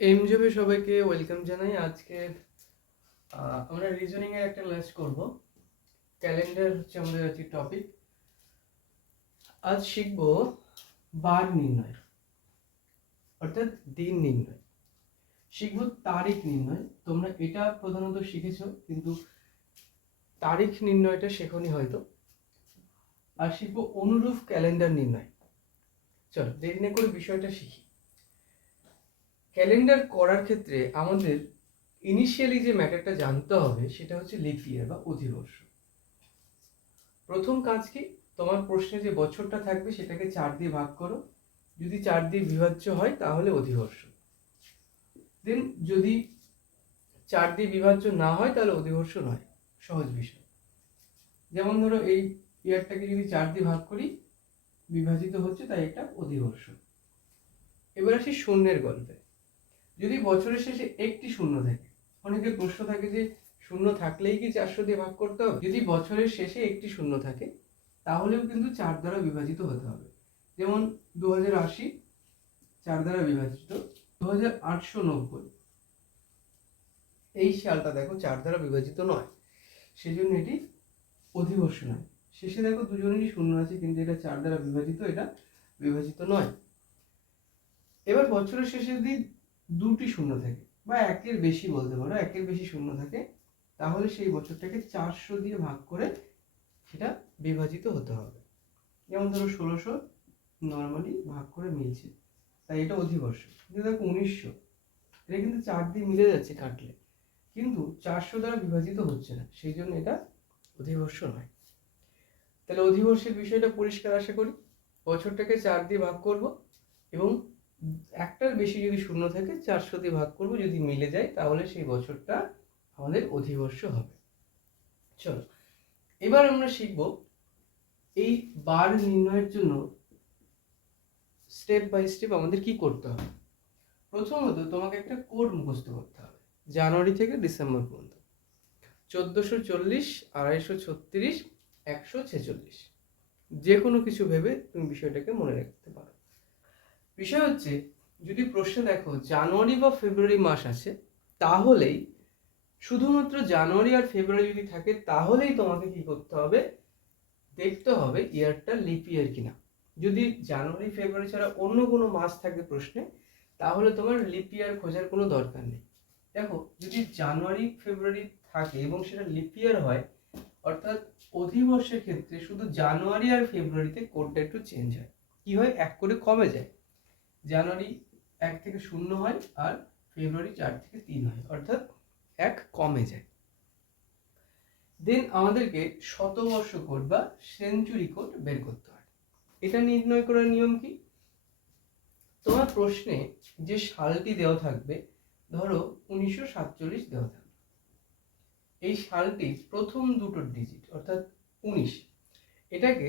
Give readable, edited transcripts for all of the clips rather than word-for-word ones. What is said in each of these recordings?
এমজবে সবাইকে ওয়েলকাম জানাই। আজকে আমরা রিজনিং এর একটা ক্লাস করব। ক্যালেন্ডার হচ্ছে আমাদের আজকে টপিক। আজ শিখব বার নির্ণয়, অর্থাৎ দিন নির্ণয়। শিখব তারিখ নির্ণয়। তোমরা এটা প্রধানত শিখেছো, কিন্তু তারিখ নির্ণয়টা শেখনি হয়তো। আর শিখব অনুরূপ ক্যালেন্ডার নির্ণয়। চলো দেরি না করে বিষয়টা শিখি। ক্যালেন্ডার করার ক্ষেত্রে আমাদের ইনিশিয়ালি যে ম্যাটারটা জানতে হবে সেটা হচ্ছে লিপ ইয়ার বা অধিবর্ষ। প্রথম কাজ কি, তোমার প্রশ্নে যে বছরটা থাকবে সেটাকে 4 দিয়ে ভাগ করো। যদি 4 দিয়ে বিভাজ্য হয় তাহলে অধিবর্ষ। দেন যদি 4 দিয়ে বিভাজ্য না হয় তাহলে অধিবর্ষ নয়। সহজ বিষয়। যেমন ধরো এই ইয়ারটাকে যদি 4 দিয়ে ভাগ করি, বিভাজিত হচ্ছে, তাই এটা অধিবর্ষ। এবার আসি শূন্যের গল্পে। যদি বছরের শেষে একটি শূন্য থাকে, অনেকের প্রশ্ন থাকে যে শূন্য থাকলেই কি 400 দিয়ে ভাগ করতে হবে? যদি বছরের শেষে একটি শূন্য থাকে তাহলেও কিন্তু 4 দ্বারা বিভাজিত হতে হবে। যেমন 2080 4 দ্বারা বিভাজিত, 2890 এই সালটা দেখো 4 দ্বারা বিভাজিত নয়, সেজন্য এটি অধিবর্ষ নয়। শেষে দেখো দুজনেরই শূন্য আছে, কিন্তু এটা 4 দ্বারা বিভাজিত, এটা বিভাজিত নয়। এবার বছরের শেষে যদি দুটি শূন্য থাকে বা একের বেশি বলতে পারো, একের বেশি শূন্য থাকে, তাহলে সেই বছরটাকে 400 দিয়ে ভাগ করে সেটা বিভাজিত হতে হবে। যেমন ধরো 1600 নর্মালি ভাগ করে মিলছে, তাই এটা অধিবর্ষ। কিন্তু দেখো 1900, এটা কিন্তু 4 দিয়ে মিলে যাচ্ছে কাটলে, কিন্তু 400 দ্বারা বিভাজিত হচ্ছে না, সেই জন্য এটা অধিবর্ষ নয়। তাহলে অধিবর্ষের বিষয়টা পরিষ্কার আশা করি। বছরটাকে 4 দিয়ে ভাগ করব এবং একটার বেশি যদি শূন্য থাকে 400 দিয়ে ভাগ করব, যদি মিলে যায় তাহলে সেই বছরটা আমাদের অধিবর্ষ হবে। চলো এবার আমরা শিখব এই বার নির্ণয়ের জন্য স্টেপ বাই স্টেপ আমাদের কি করতে হবে। প্রথমত তোমাকে একটা কোড মুখস্থ করতে হবে, জানুয়ারি থেকে ডিসেম্বর পর্যন্ত। 1440, 236, 146, যে কোনো কিছু ভেবে তুমি বিষয়টাকে মনে রাখতে পারো। বিষয় হচ্ছে, যদি প্রশ্নে দেখো জানুয়ারি বা ফেব্রুয়ারি মাস আছে, তাহলেই শুধুমাত্র জানুয়ারি আর ফেব্রুয়ারি যদি থাকে তাহলেই তোমাকে কি করতে হবে, দেখতে হবে ইয়ারটা লিপ ইয়ার কিনা। যদি জানুয়ারি ফেব্রুয়ারি ছাড়া অন্য কোনো মাস থাকে প্রশ্নে, তাহলে তোমার লিপ ইয়ার খোঁজার কোনো দরকার নেই। দেখো যদি জানুয়ারি ফেব্রুয়ারি থাকে এবং সেটা লিপ ইয়ার হয়, অর্থাৎ অধিবর্ষের ক্ষেত্রে শুধু জানুয়ারি আর ফেব্রুয়ারিতে কোডটা একটু চেঞ্জ হয়। কি হয়, 1 করে কমে যায়। জানুয়ারি 1 থেকে 0 হয় আর ফেব্রুয়ারি 4 থেকে 3 হয়, অর্থাৎ 1 কমে যায়। দেন আমাদেরকে শতবর্ষ কোড বা সেঞ্চুরি কোড বের করতে হয়। এটা নির্ণয় করার নিয়ম কি, তোমার প্রশ্নে যে সালটি দেওয়া থাকবে, ধরো 1947 দেওয়া থাকবে, এই সালটি প্রথম দুটো ডিজিট অর্থাৎ 19, এটাকে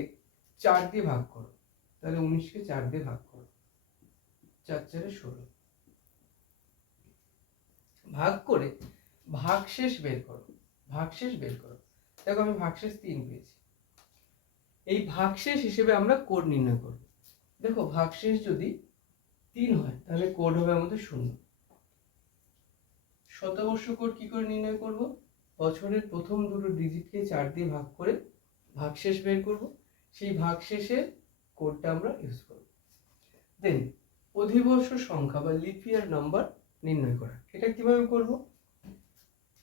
4 দিয়ে ভাগ করো। তাহলে 19কে 4 দিয়ে ভাগ করো, 4 4 16, ভাগ করে ভাগশেষ বের করো। ভাগশেষ বের করো, দেখো আমি ভাগশেষ 3 পেয়েছি। এই ভাগশেষ হিসেবে আমরা কোড নির্ণয় করব। দেখো ভাগশেষ যদি 3 হয় তাহলে কোড হবে আমাদের 0। শতবর্ষ কোড কি করে নির্ণয় করব, বছরের প্রথম দুটো ডিজিটকে 4 দিয়ে ভাগ করে ভাগশেষ বের করব, সেই ভাগশেষের কোডটা আমরা ইউজ করব। দেন অধিবর্ষ সংখ্যা বা লিপ ইয়ার নাম্বার নির্ণয় করা, এটা কিভাবে করব,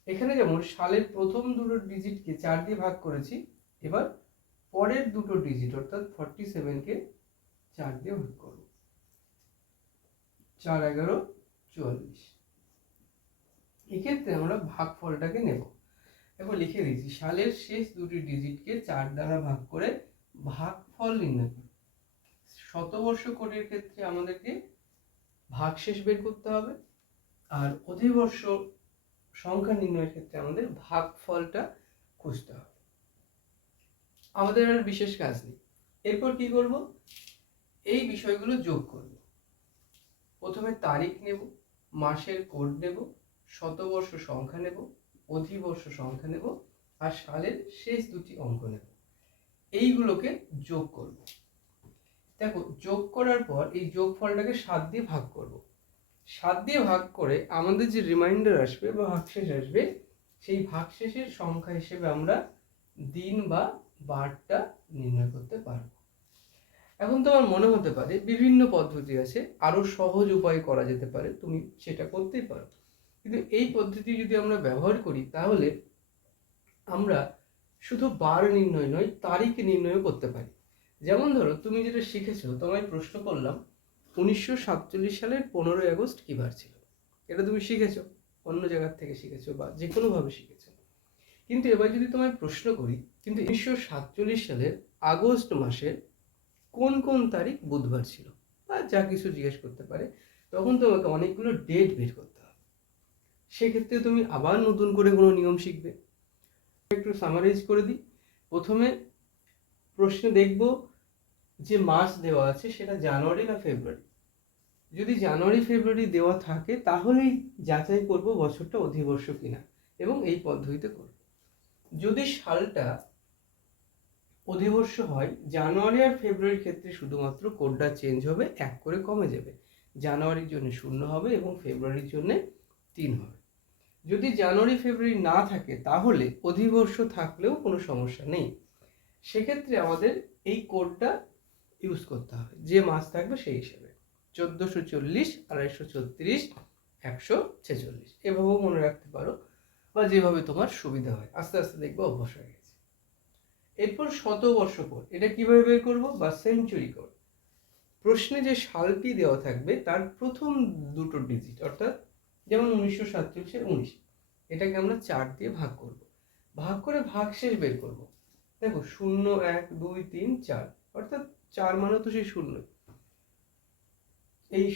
এখানে যেমন সালের প্রথম দুটো ডিজিটকে 4 দিয়ে ভাগ করেছি, এবার পরের দুটো ডিজিট অর্থাৎ 47কে 4 দিয়ে ভাগ করব। 4 11 44, এক্ষেত্রে আমরা ভাগফলটাকে নেব। দেখো লিখে দিয়েছি, সালের শেষ দুটি ডিজিটকে 4 দ্বারা ভাগ করে ভাগফল নির্ণয় করব। শতবর্ষ কোডের ক্ষেত্রে আমাদেরকে ভাগশেষ বের করতে হবে, আর অধিবর্ষ সংখ্যা নির্ণয়ের ক্ষেত্রে আমাদের ভাগফলটা খুঁজতে হবে। আমাদের আর বিশেষ কাজ নেই। এরপর কি করব, এই বিষয়গুলো যোগ করব। প্রথমে তারিখ নেব, মাসের কোড নেব, শতবর্ষ সংখ্যা নেব, অধিবর্ষ সংখ্যা নেব, আর সালের শেষ দুটি অঙ্ক নেব। এইগুলোকে যোগ করব। দেখো যোগ করার পর এই যোগফলটাকে 7 দিয়ে ভাগ করব। 7 দিয়ে ভাগ করে আমাদের যে রিমাইন্ডার আসবে বা ভাগশেষ আসবে, সেই ভাগশেষের সংখ্যা হিসেবে আমরা দিন বা বারটা নির্ণয় করতে পারবো। এখন তোমার মনে হতে পারে বিভিন্ন পদ্ধতি আছে, আরো সহজ উপায় করা যেতে পারে, তুমি সেটা করতেই পারো। কিন্তু এই পদ্ধতি যদি আমরা ব্যবহার করি তাহলে আমরা শুধু বার নির্ণয় নয়, তারিখ নির্ণয় করতে পারি। যেমন ধরো তুমি যেটা শিখেছো, তোমায় প্রশ্ন করলাম 1947 সালের 15ই আগস্ট কি বার ছিল, এটা তুমি শিখেছো, অন্য জায়গার থেকে শিখেছো বা যে কোনোভাবে শিখেছো। কিন্তু এবার যদি তোমায় প্রশ্ন করি, কিন্তু 1947 সালের আগস্ট মাসের কোন কোন তারিখ বুধবার ছিল, বা যা কিছু জিজ্ঞেস করতে পারে, তখন তোমাকে অনেকগুলো ডেট বের করতে হবে। সেক্ষেত্রে তুমি আবার নতুন করে কোনো নিয়ম শিখবে। একটু সামারাইজ করে দিই। প্রথমে প্রশ্নে দেখব যে মাস দেওয়া আছে সেটা জানুয়ারি না ফেব্রুয়ারি। যদি জানুয়ারি ফেব্রুয়ারি দেওয়া থাকে তাহলেই যাচাই করব বছরটা অধিবর্ষ কিনা, এবং এই পদ্ধতিতে করব। যদি সালটা অধিবর্ষ হয়, জানুয়ারি আর ফেব্রুয়ারির ক্ষেত্রে শুধুমাত্র কোডটা চেঞ্জ হবে, 1 করে কমে যাবে। জানুয়ারির জন্য 0 হবে এবং ফেব্রুয়ারির জন্য 3 হবে। যদি জানুয়ারি ফেব্রুয়ারি না থাকে তাহলে অধিবর্ষ থাকলেও কোনো সমস্যা নেই। সেক্ষেত্রে আমাদের এই কোডটা ইউজ করতে হবে, যে মাস থাকবে সেই হিসেবে 1440, 236, 146, এভাবেও মনে রাখতে পারো, বা যেভাবে তোমার সুবিধা হয়। আস্তে আস্তে দেখবো অভ্যাস হয়ে গেছে। এরপর শতবর্ষ কোড, এটা কিভাবে বের করবো, বা সেঞ্চুরি কোড। প্রশ্নে যে সালটি দেওয়া থাকবে তার প্রথম দুটো ডিজিট, অর্থাৎ যেমন 1947-এর 19, এটাকে আমরা 4 দিয়ে ভাগ করব। ভাগ করে ভাগশেষ বের করব। দেখো 0, 1, 2, 3, 4, অর্থাৎ 4 মানে তো সেই 0। এই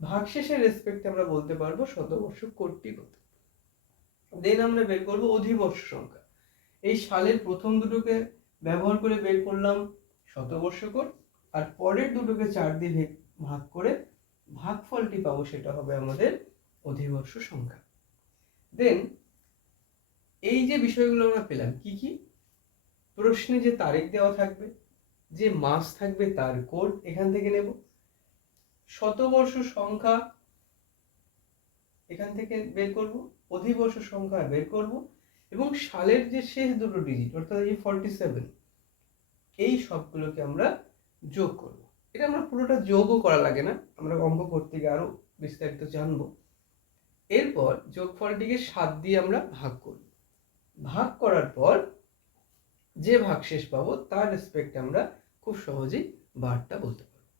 ভাগশেষের রেসপেক্টে আমরা বলতে পারবো শতবর্ষ কোডটি কত। দেন আমরা বের করব অধিবর্ষ সংখ্যা। এই সালের প্রথম দুটোকে ব্যবহার করে বের করলাম শতবর্ষ কোড, আর পরের দুটোকে 4 দিয়ে ভাগ করে ভাগফলটি পাবো, সেটা হবে আমাদের অধিবর্ষ সংখ্যা। দেন এই যে বিষয়গুলো আমরা পেলাম, কি কি? প্রশ্নে যে তারিখ দেওয়া থাকবে, যে মাস থাকবে তার কোড এখান থেকে নেব, শতবর্ষ সংখ্যা এখান থেকে বের করব, অধিবর্ষ সংখ্যা বের করব, এবং সালের যে শেষ দুটো ডিজিট অর্থাৎ এই 47, এই সবগুলোকে আমরা যোগ করব। এটা আমরা পুরোটা যোগও করা লাগে না, আমরা অঙ্ক করতে গিয়ে আরো বিস্তারিত জানবো। এরপর যোগফলটিকে 7 দিয়ে আমরা ভাগ করব। ভাগ করার পর যে ভাগশেষ পাবো তার রেসপেক্টে আমরা খুব সহজেই বারটা বলতে পারবো।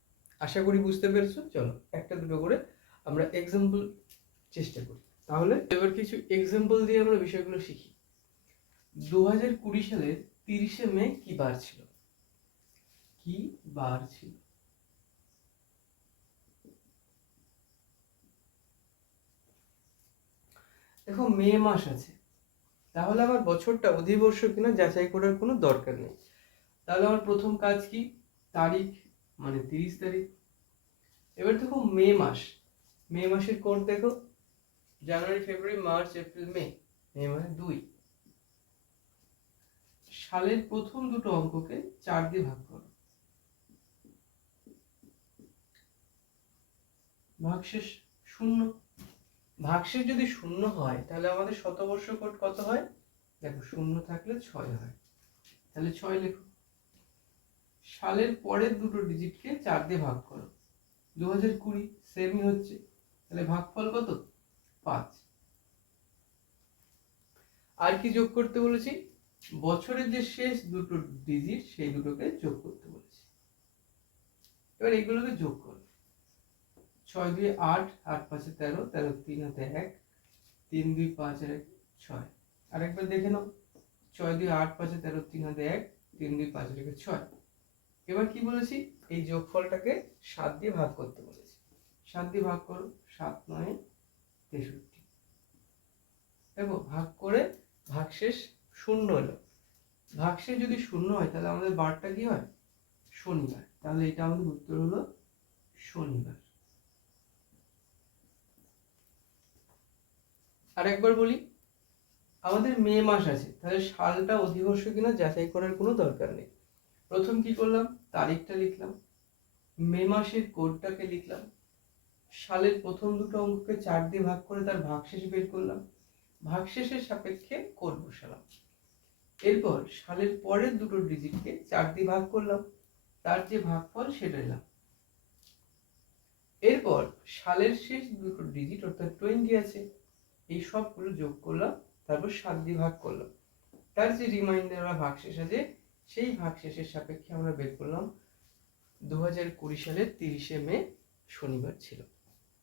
আশা করি বুঝতে পেরেছো। চলো একটা দুটো করে আমরা এক্সাম্পল চেষ্টা করি। তাহলে এবার কিছু এক্সাম্পল দিয়ে আমরা বিষয়গুলো শিখি। 2020 সালের 30শে মে কি বার ছিল? কি বার ছিল? দেখো মে মাস আছে, তাহলে আমার বছরটা অধিবর্ষ কিনা যাচাই করার কোনো দরকার নেই। তাহলে আমার প্রথম কাজ কি? তারিখ, মানে 30 তারিখ। এবার দেখো মে মাস, মে মাসের কোড দেখো, জানুয়ারি ফেব্রুয়ারি মার্চ এপ্রিল মে, মে মানে 2। সালের প্রথম দুটো অঙ্ককে 4 দিয়ে ভাগ করো, ভাগশেষ 0। ভাগশেষ যদি 0 হয় তাহলে আমাদের শতবর্ষ কোড কত হয়? দেখো 0 থাকলে 6 হয়, তাহলে 6 লেখো। সালের পরের দুটো ডিজিটকে 4 দিয়ে ভাগ করো, 2020 সেমই হচ্ছে, তাহলে ভাগফল কত? 5। আর কি যোগ করতে বলেছি? বছরের যে শেষ দুটো ডিজিট সেই দুটোকে যোগ করতে বলেছি। এবার এগুলোকে যোগ করো, 6 2 8, 8 5 13, 13 3 হাতে 1, 3 2 5 আর 1 6। আরেকবার দেখে নাও, 6 2 8 5 13, 3 হাতে 1, 3 2 5 আর 1 6। এবার কি বলেছি? এই যোগফলটাকে 7 দিয়ে ভাগ করতে বলেছি। 7 দিয়ে ভাগ করো, 7 9 63। দেখো ভাগ করে ভাগশেষ 0 হলো। ভাগশেষ যদি 0 হয় তাহলে আমাদের বারটা কি হয়? শনিবার। তাহলে এটা আমাদের উত্তর হলো শনিবার। আরেকবার বলি, আমাদের মে মাস আছে, তাহলে সালটা অধিবর্ষ কিনা যাচাই করার কোনো দরকার নেই। প্রথম কি করলাম? তারিখটা লিখলাম, মে মাসের কোডটাকে লিখলাম, সালের প্রথম দুটো অঙ্ককে 4 দিয়ে ভাগ করে তার ভাগশেষ বের করলাম, ভাগশেষের সাপেক্ষে কোড বসালাম। এরপর সালের পরের দুটো ডিজিটকে 4 দিয়ে ভাগ করলাম, তার যে ভাগফল সেটা এলাম। এরপর সালের শেষ দুটো ডিজিট অর্থাৎ 20 আছে, এই সবগুলো যোগ করলাম, তারপর 7 দিয়ে ভাগ করলাম, তার যে রিমাইন্ডার বা ভাগশেষ আছে সেই ভাগশেষের সাপেক্ষে আমরা বের করলাম 2020 সালের 30শে মে শনিবার ছিল।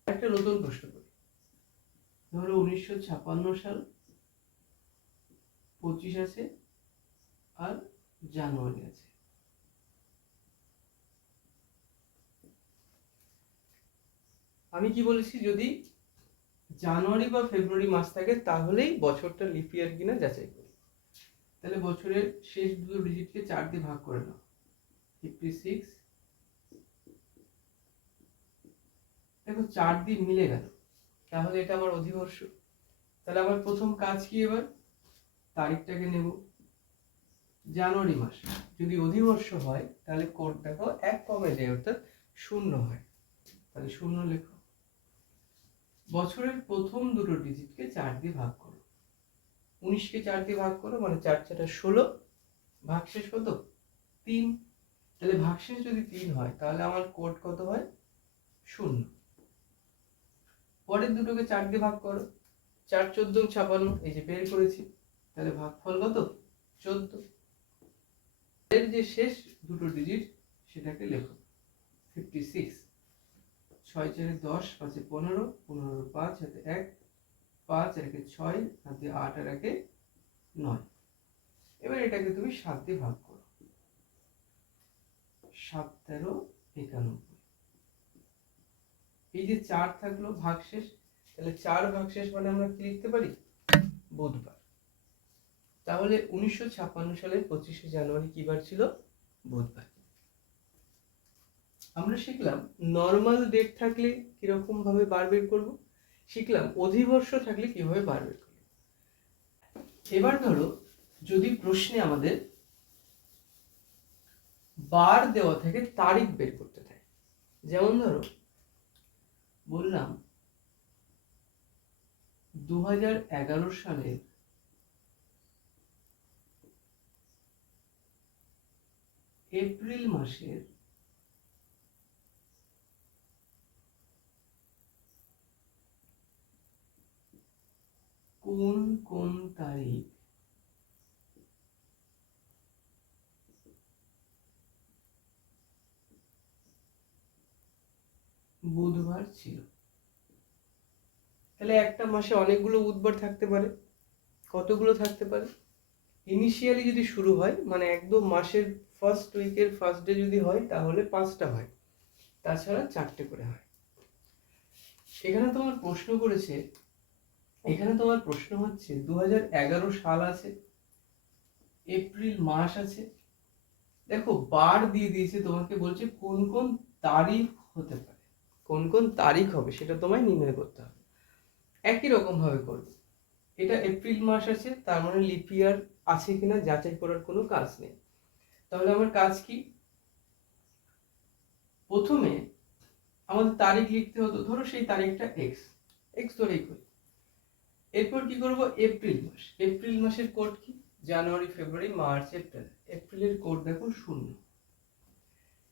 একটা নতুন প্রশ্ন করি, ধরো 1956 সাল 25 আছে আর জানুয়ারি আছে। আমি কি বলেছি, যদি জানুয়ারি বা ফেব্রুয়ারি মাস থাকে তাহলেই বছরটা লিপ ইয়ার কিনা যাচাই করি। তাহলে বছরের শেষ দুটো ডিজিটকে 4 দিয়ে ভাগ করে নাও, 56। দেখো 4 দিয়ে মিলে গেল, তাহলে এটা আমার অধিবর্ষ। তাহলে আমার প্রথম কাজ কি, এবার তারিখটাকে নেব। জানুয়ারি মাস যদি অধিবর্ষ হয় তাহলে কোড দেখো 1 কমে যায় অর্থাৎ 0 হয়, তাহলে 0 লেখো। বছরের প্রথম দুটো ডিজিটকে 4 দিয়ে ভাগ করো, 19কে 4 দিয়ে ভাগ করো মানে 4 4 16, ভাগশেষ কত 3। তাহলে ভাগশেষ যদি 3 হয় তাহলে আমার কোড কত হয় 0। পরের দুটোকে 4 দিয়ে ভাগ করো, 4 14 56, এই যে বের করেছি, তাহলে ভাগফল কত 14। এর যে শেষ দুটো ডিজিট সেটাকে লেখো 56। 6 4 10, 5 15, 15 5 হাতে 1, 5 আর 1 6 হাতে 8 আর 1 9। এবার এটাকে তুমি 7 দিয়ে ভাগ করো, 7 13 91। এই যে 4 থাকলো ভাগশেষ, তাহলে 4 ভাগশেষ মানে আমরা কি লিখতে পারি বুধবার। তাহলে 1956 সালের 25শে জানুয়ারি কি বার ছিল, বুধবার। আমরা শিখলাম নর্মাল ডেট থাকলে কিরকম ভাবে বার বের করব, শিখলাম অধিবর্ষ থাকলে কিভাবে বার বের করব। এবার ধরো যদি প্রশ্নে আমাদের বার দেওয়া থেকে তারিখ বের করতে থাকে, যেমন ধরো বললাম 2011 সালের এপ্রিল মাসের কোন তারিখ বুধবার ছিল। তাহলে একটা মাসে অনেকগুলো বুধবার থাকতে পারে, কতগুলো থাকতে পারে, ইনিশিয়ালি যদি শুরু হয় মানে একদম মাসের ফার্স্ট উইকের ফার্স্ট ডে যদি হয় তাহলে 5টা হয়, তাছাড়া 4টে করে হয়। এখানে তোমার প্রশ্ন হচ্ছে 2011 সাল আছে, এপ্রিল মাস আছে, দেখো বার দিয়ে দিয়েছে, তোমাকে বলছে কোন কোন তারিখ হতে পারে, কোন কোন তারিখ হবে সেটা তোমায় নির্ণয় করতে হবে। একই রকম ভাবে করবে, এটা এপ্রিল মাস আছে তার মানে লিপ ইয়ার আছে কিনা যাচাই করার কোনো কাজ নেই। তাহলে আমার কাজ কি, প্রথমে আমাদের তারিখ লিখতে হতো, ধরো সেই তারিখটা এক্স ধরেই করি। এরপর কি করব, এপ্রিল মাসের কোড কি, জানুয়ারি ফেব্রুয়ারি মার্চ এপ্রিল, এপ্রিলের কোড দেখো 0।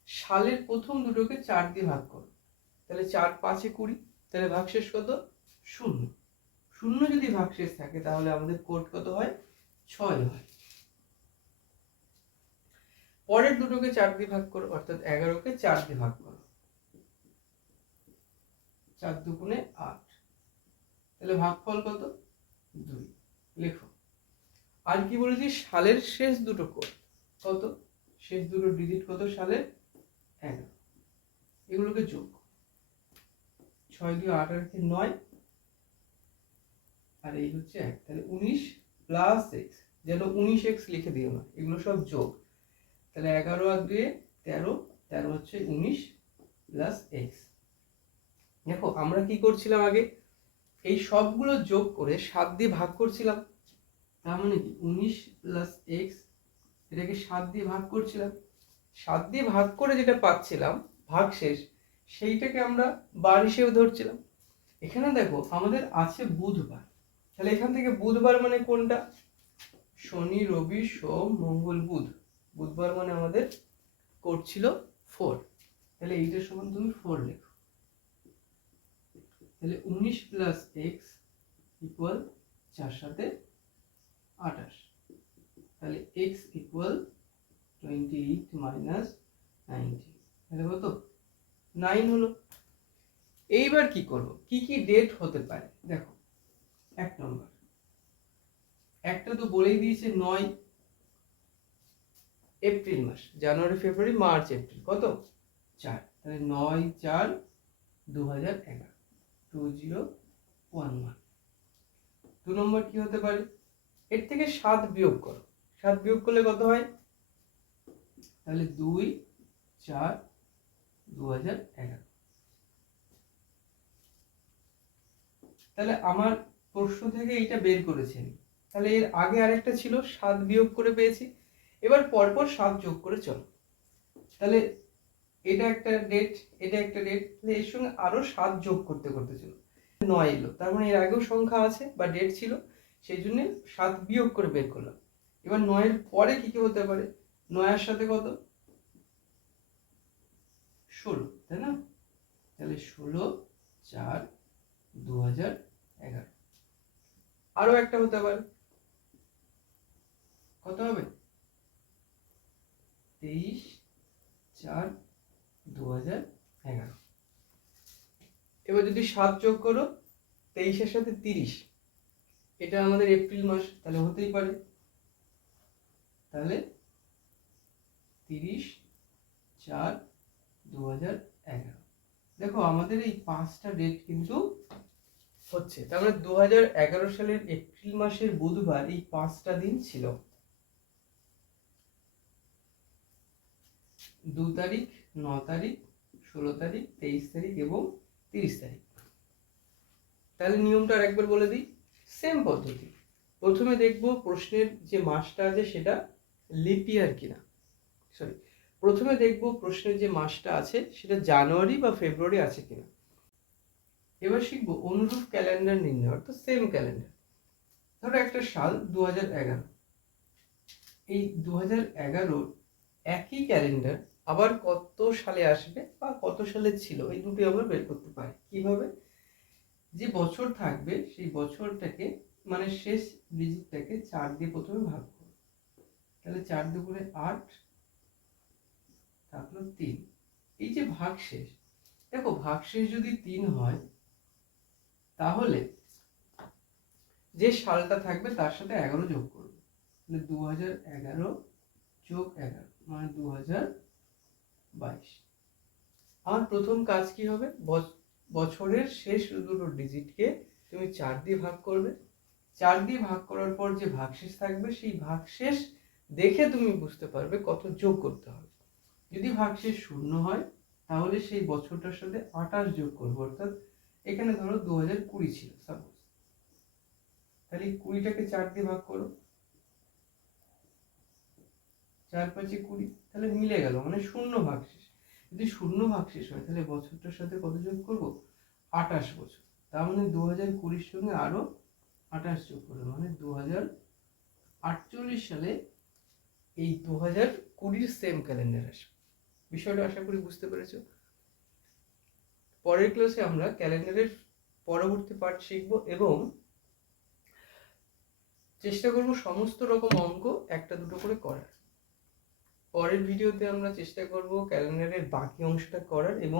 সালের প্রথম দুটোকে 4 দিয়ে ভাগ করো, তাহলে 4 5 20, তাহলে ভাগশেষ কত 0। 0 যদি ভাগশেষ থাকে তাহলে আমাদের কোড কত হয় 6 হয়। পরের দুটোকে 4 দিয়ে ভাগ করো অর্থাৎ 11কে 4 দিয়ে ভাগ করো, 4 দুগুণে 8, তাহলে ভাগফল কত 2, লেখো। আর কি বলেছি, সালের শেষ দুটো কোড কত, শেষ দুটো ডিজিট কত সালের 11, এগুলোকে যোগ, 6 দিয়ে 8 আর 9, আর এই হচ্ছে 1, তাহলে 19 প্লাস x, যেন 19x লিখে দিও না, এগুলো সব যোগ, তাহলে 11 আর 2 13, 13 হচ্ছে 19 প্লাস x। দেখো আমরা কি করছিলাম আগে, এই সবগুলো যোগ করে 7 দিয়ে ভাগ করছিলাম, তার মানে কি 19 প্লাস x, এটাকে 7 দিয়ে ভাগ করছিলাম, 7 দিয়ে ভাগ করে যেটা পাচ্ছিলাম ভাগশেষ, সেইটাকে আমরা বার হিসেবে ধরছিলাম। এখানে দেখো আমাদের আছে বুধবার, তাহলে এখান থেকে বুধবার মানে কোনটা? শনি রবি সোম মঙ্গল বুধ। বুধবার মানে আমাদের কোড ছিল 4, তাহলে এইটার সমান তুমি 4 লেখো। তাহলে 19 প্লাস এক্স ইকুয়াল 4 সাথে 28, তাহলে এক্স ইকুয়াল 28 মাইনাস 90, তাহলে কত? 9 হলো। এইবার কি করব, কি কি ডেট হতে পারে দেখো। 1 নম্বর, একটা তো বলেই দিয়েছে 9 এপ্রিল মাস, জানুয়ারি ফেব্রুয়ারি মার্চ এপ্রিল, কত? 4, তাহলে 9/4/2011, 2011। 2 নম্বর কি হতে পারে, এর থেকে 7 বিয়োগ করো, 7 বিয়োগ করলে কত হয়? তাহলে 2/4/2011। তাহলে আমার প্রশ্ন থেকে এইটা বের করেছেন, তাহলে এর আগে আরেকটা ছিল 7 বিয়োগ করে পেয়েছি, এবার পরপর 7 যোগ করে চলো। তাহলে এটা একটা ডেট, এটা একটা ডেট, তাহলে এর সঙ্গে আরো 7 যোগ করতে করতে চলো, 9 এলো, তার মানে এর আগেও সংখ্যা আছে বা ডেট ছিল, সেই জন্য 7 বিয়োগ করে বের করলাম। এবার 9 এর পরে কি কি হতে পারে? 9 এর সাথে কত? 16, তাই না? তাহলে 16/4/2011। আরো একটা হতে পারে, কত হবে? 23/4/2011। এবার যদি 7 যোগ করো 23 এর সাথে 30, এটা আমাদের এপ্রিল মাস, তাহলে হতেই পারে। তাহলে 30/4/2011। দেখো আমাদের এই 5টা ডেট কিন্তু হচ্ছে, তার মানে 2011 সালের এপ্রিল মাসের বুধবার এই 5টা দিন ছিল। 2 তারিখ, 9 তারিখ, 16 তারিখ, 23 তারিখ এবং 30 তারিখ। তাহলে নিয়মটা আরেকবার বলে দিই, সেম পদ্ধতি। প্রথমে দেখব প্রশ্নের যে মাসটা আছে সেটা লিপ ইয়ার কিনা, সরি, প্রথমে দেখব প্রশ্নের যে মাসটা আছে সেটা জানুয়ারি বা ফেব্রুয়ারি আছে কিনা। এবার শিখবো অনুরূপ ক্যালেন্ডার নির্ণয়, অর্থাৎ সেম ক্যালেন্ডার। ধরো একটা সাল 2011, এই 2011 একই ক্যালেন্ডার আবার কত সালে আসবে বা কত সালে ছিল, এই দুটো আমরা বের করতে পারি। কিভাবে? যে বছর থাকবে সেই বছরটাকে মানে শেষ ডিজিটটাকে 4 দিয়ে প্রথমে ভাগ করব, তাহলে 4 দুগুণে 8, থাকলো 3। এই যে ভাগশেষ, দেখো ভাগশেষ যদি 3 হয় তাহলে যে সালটা থাকবে তার সাথে 11 যোগ করবে, তাহলে 2011 যোগ 11 মানে 2022। আমার প্রথম কাজ কি হবে, বছরের শেষ দুটো ডিজিটকে তুমি 4 দিয়ে ভাগ করবে। 4 দিয়ে ভাগ করার পর যে ভাগশেষ থাকবে সেই ভাগশেষ দেখে তুমি বুঝতে পারবে কত যোগ করতে হবে। যদি ভাগশেষ 0 হয় তাহলে সেই বছরটার সাথে 28 যোগ করবো, অর্থাৎ এখানে ধরো 2020 ছিল সাপোজ, তাহলে 20টাকে 4 দিয়ে ভাগ করো, 4 5 20, তাহলে মিলে গেল, মানে 0 ভাগশেষ। যদি 0 ভাগশেষ হয় তাহলে বছরটার সাথে কত যোগ করব? 28 বছর। তার মানে 2020 সঙ্গে আরো 28 যোগ করবে, মানে 2048 সালে এই 2020 সেম ক্যালেন্ডার আসবে। বিষয়টা আশা করি বুঝতে পেরেছো। পরের ক্লাসে আমরা ক্যালেন্ডারের পরবর্তী পার্ট শিখব এবং চেষ্টা করব সমস্ত রকম অঙ্ক একটা দুটো করে করার। পরের ভিডিওতে আমরা চেষ্টা করব ক্যালেন্ডারের বাকি অংশটা করার এবং